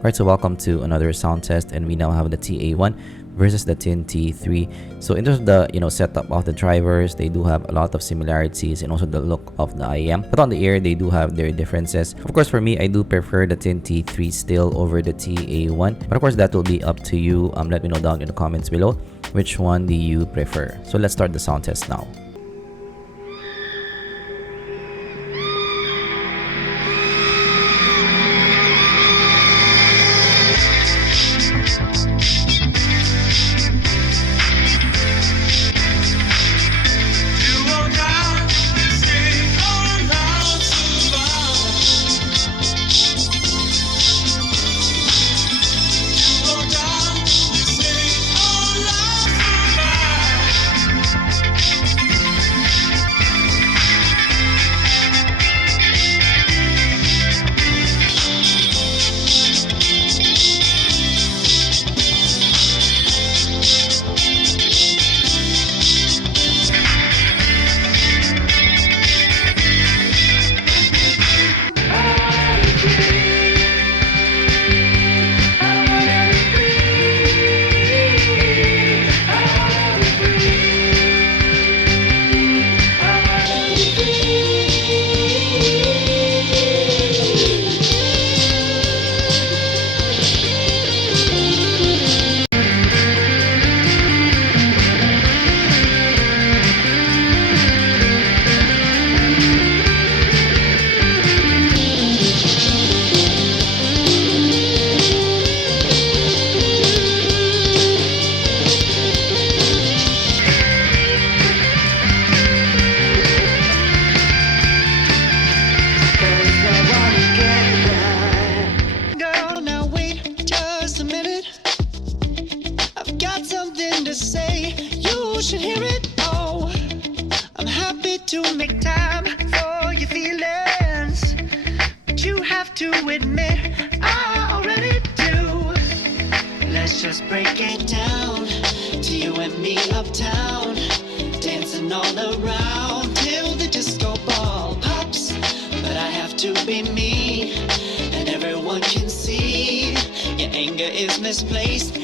Alright, so welcome to another sound test, and we now have the TA1 versus the TRN TA3. So in terms of the setup of the drivers, they do have a lot of similarities, and also the look of the IEM. But on the air, they do have their differences. Of course, for me, I do prefer the TRN TA3 still over the TA1. But of course, that will be up to you. Let me know down in the comments below which one do you prefer. So let's start the sound test now. To make time for your feelings, but you have to admit I already do. Let's just break it down to you and me uptown, dancing all around till the disco ball pops. But I have to be me, and everyone can see your anger is misplaced.